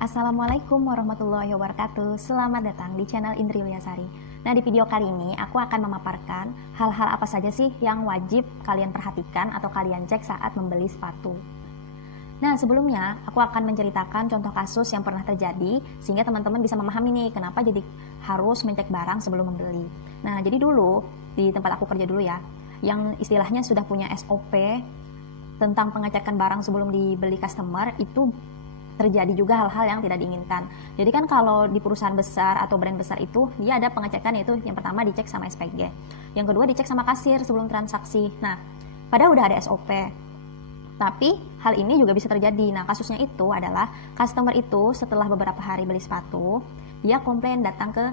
Assalamualaikum warahmatullahi wabarakatuh. Selamat datang di channel Indri Wiasari. Nah, di video kali ini aku akan memaparkan hal-hal apa saja sih yang wajib kalian perhatikan atau kalian cek saat membeli sepatu. Nah, sebelumnya aku akan menceritakan contoh kasus yang pernah terjadi sehingga teman-teman bisa memahami nih kenapa jadi harus mencek barang sebelum membeli. Nah, jadi dulu di tempat aku kerja dulu ya, yang istilahnya sudah punya SOP tentang pengecekan barang sebelum dibeli customer itu terjadi juga hal-hal yang tidak diinginkan. Jadi kan kalau di perusahaan besar atau brand besar itu dia ada pengecekan, yaitu yang pertama dicek sama SPG, yang kedua dicek sama kasir sebelum transaksi. Nah, padahal udah ada SOP, tapi hal ini juga bisa terjadi. Nah, kasusnya itu adalah customer itu setelah beberapa hari beli sepatu, dia komplain datang ke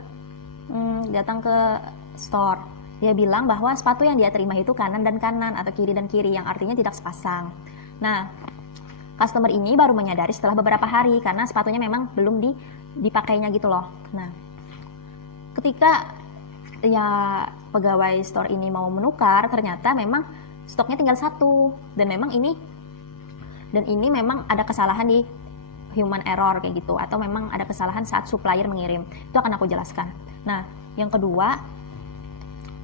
store. Dia bilang bahwa sepatu yang dia terima itu kanan dan kanan atau kiri dan kiri, yang artinya tidak sepasang. Nah, customer ini baru menyadari setelah beberapa hari karena sepatunya memang belum dipakainya gitu loh. Nah, ketika ya pegawai store ini mau menukar, ternyata memang stoknya tinggal satu dan ini memang ada kesalahan di human error kayak gitu, atau memang ada kesalahan saat supplier mengirim. Itu akan aku jelaskan. Nah, yang kedua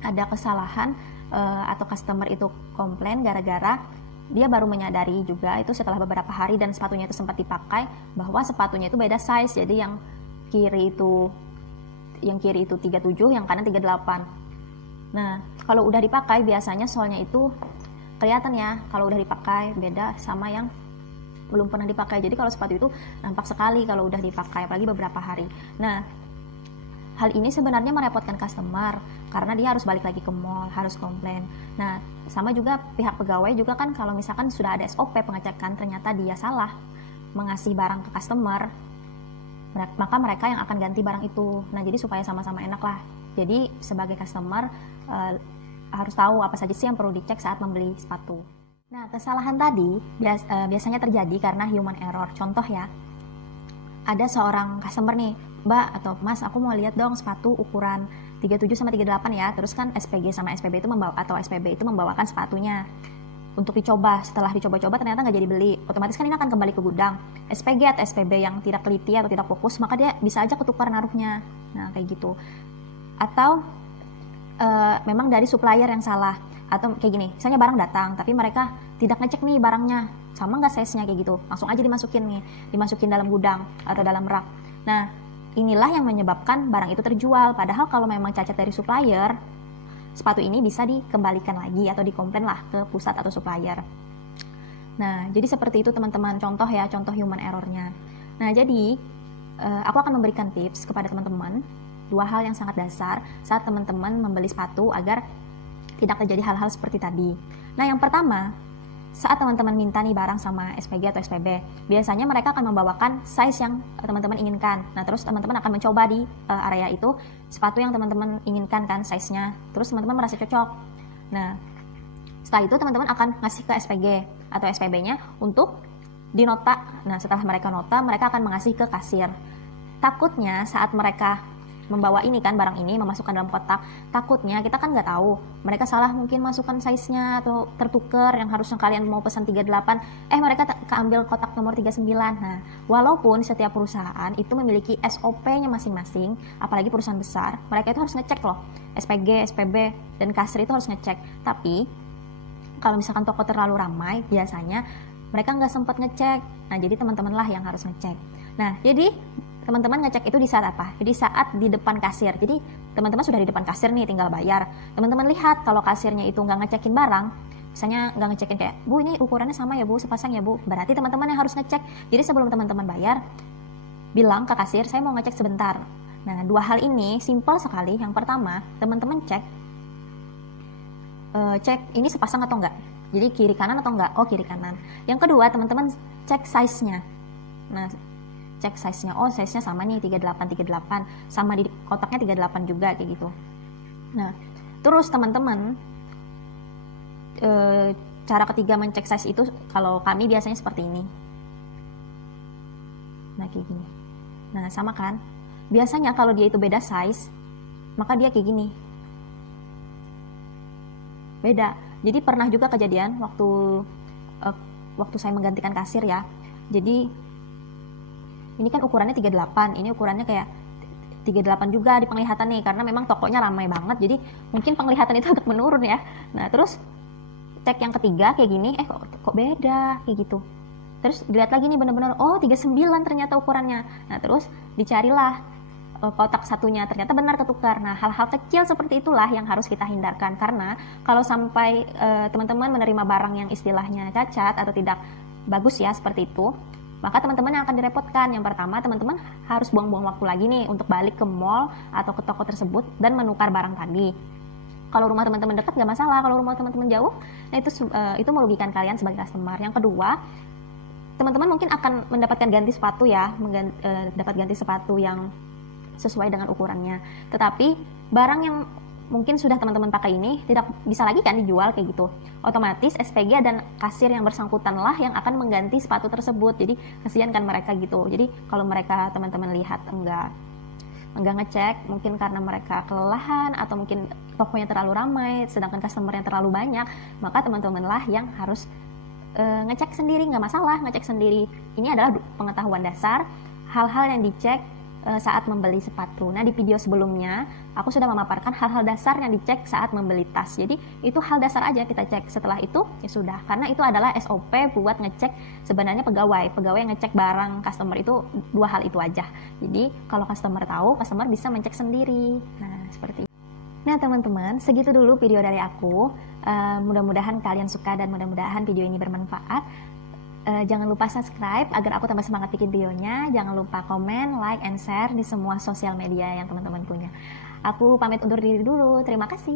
ada kesalahan atau customer itu komplain gara-gara dia baru menyadari juga itu setelah beberapa hari dan sepatunya itu sempat dipakai bahwa sepatunya itu beda size. Jadi yang kiri itu 37, yang kanan 38. Nah, kalau udah dipakai biasanya soalnya itu kelihatan ya, kalau udah dipakai beda sama yang belum pernah dipakai. Jadi kalau sepatu itu nampak sekali kalau udah dipakai, apalagi beberapa hari. Nah, hal ini sebenarnya merepotkan customer karena dia harus balik lagi ke mall, harus komplain. Nah, sama juga pihak pegawai juga kan, kalau misalkan sudah ada SOP pengecekan ternyata dia salah mengasih barang ke customer, maka mereka yang akan ganti barang itu. Nah, jadi supaya sama-sama enak lah. Jadi sebagai customer harus tahu apa saja sih yang perlu dicek saat membeli sepatu. Nah, kesalahan tadi biasanya terjadi karena human error. Contoh ya, ada seorang customer nih, Mbak atau Mas, aku mau lihat dong sepatu ukuran 37 sama 38 ya. Terus kan SPG sama SPB itu membawakan sepatunya untuk dicoba. Setelah dicoba-coba ternyata nggak jadi beli. Otomatis kan ini akan kembali ke gudang. SPG atau SPB yang tidak teliti atau tidak fokus, maka dia bisa aja ketukar naruhnya. Nah, kayak gitu. Atau memang dari supplier yang salah. Atau kayak gini, misalnya barang datang tapi mereka tidak ngecek nih barangnya sama nggak size-nya kayak gitu, langsung aja dimasukin dalam gudang atau dalam rak. Nah, inilah yang menyebabkan barang itu terjual. Padahal kalau memang cacat dari supplier, sepatu ini bisa dikembalikan lagi atau dikomplain lah ke pusat atau supplier. Nah, jadi seperti itu teman-teman, contoh human errornya. Nah, jadi aku akan memberikan tips kepada teman-teman, dua hal yang sangat dasar saat teman-teman membeli sepatu agar tidak terjadi hal-hal seperti tadi. Nah, yang pertama, saat teman-teman minta nih barang sama SPG atau SPB, biasanya mereka akan membawakan size yang teman-teman inginkan. Nah, terus teman-teman akan mencoba di area itu sepatu yang teman-teman inginkan kan size-nya. Terus teman-teman merasa cocok. Nah, setelah itu teman-teman akan ngasih ke SPG atau SPB-nya untuk dinota. Nah, setelah mereka nota, mereka akan mengasih ke kasir. Takutnya saat mereka membawa ini kan, barang ini memasukkan dalam kotak, takutnya kita kan nggak tahu mereka salah mungkin masukkan size-nya atau tertukar, yang harusnya kalian mau pesan 38 mereka keambil kotak nomor 39. Nah, walaupun setiap perusahaan itu memiliki SOP-nya masing-masing, apalagi perusahaan besar, mereka itu harus ngecek loh, SPG, SPB dan kasir itu harus ngecek. Tapi kalau misalkan toko terlalu ramai, biasanya mereka nggak sempat ngecek. Nah, jadi teman-teman lah yang harus ngecek. Nah, jadi teman-teman ngecek itu di saat apa? Jadi saat di depan kasir. Jadi teman-teman sudah di depan kasir nih, tinggal bayar. Teman-teman lihat kalau kasirnya itu nggak ngecekin barang, misalnya nggak ngecekin kayak, Bu ini ukurannya sama ya Bu, sepasang ya Bu. Berarti teman-teman yang harus ngecek. Jadi sebelum teman-teman bayar, bilang ke kasir, saya mau ngecek sebentar. Nah, dua hal ini simple sekali. Yang pertama, teman-teman cek ini sepasang atau enggak. Jadi kiri kanan atau enggak? Oh, kiri kanan. Yang kedua, teman-teman cek size-nya. Nah, cek size-nya, oh size-nya sama nih 38, sama di kotaknya 38 juga kayak gitu. Nah, terus teman-teman cara ketiga mencek size itu, kalau kami biasanya seperti ini. Nah, kayak gini. Nah, sama kan? Biasanya kalau dia itu beda size, maka dia kayak gini. Beda. Jadi pernah juga kejadian waktu saya menggantikan kasir ya. Jadi ini kan ukurannya 38, ini ukurannya kayak 38 juga di penglihatan nih, karena memang tokonya ramai banget, jadi mungkin penglihatan itu agak menurun ya. Nah terus cek yang ketiga kayak gini, kok beda kayak gitu. Terus dilihat lagi nih bener-bener, oh 39 ternyata ukurannya. Nah terus dicarilah kotak satunya, ternyata benar ketukar. Nah hal-hal kecil seperti itulah yang harus kita hindarkan, karena kalau sampai teman-teman menerima barang yang istilahnya cacat atau tidak bagus ya seperti itu, maka teman-teman yang akan direpotkan. Yang pertama, teman-teman harus buang-buang waktu lagi nih untuk balik ke mall atau ke toko tersebut dan menukar barang tadi. Kalau rumah teman-teman dekat nggak masalah, kalau rumah teman-teman jauh, nah itu merugikan kalian sebagai customer. Yang kedua, teman-teman mungkin akan mendapatkan ganti sepatu ya, dapat ganti sepatu yang sesuai dengan ukurannya. Tetapi barang yang mungkin sudah teman-teman pakai ini tidak bisa lagi kan dijual kayak gitu. Otomatis SPG dan kasir yang bersangkutan lah yang akan mengganti sepatu tersebut. Jadi kasihan kan mereka gitu. Jadi kalau mereka teman-teman lihat enggak ngecek, mungkin karena mereka kelelahan atau mungkin tokonya terlalu ramai sedangkan customer yang terlalu banyak, maka teman-teman lah yang harus ngecek sendiri. Nggak masalah ngecek sendiri. Ini adalah pengetahuan dasar hal-hal yang dicek saat membeli sepatu. Nah di video sebelumnya aku sudah memaparkan hal-hal dasar yang dicek saat membeli tas. Jadi itu hal dasar aja kita cek. Setelah itu ya sudah, karena itu adalah SOP buat ngecek sebenarnya pegawai yang ngecek barang customer itu dua hal itu aja. Jadi kalau customer tahu, customer bisa mencek sendiri. Nah seperti itu. Nah teman-teman, segitu dulu video dari aku. Mudah-mudahan kalian suka dan mudah-mudahan video ini bermanfaat. Jangan lupa subscribe agar aku tambah semangat bikin videonya. Jangan lupa komen, like, and share di semua sosial media yang teman-teman punya. Aku pamit undur diri dulu. Terima kasih.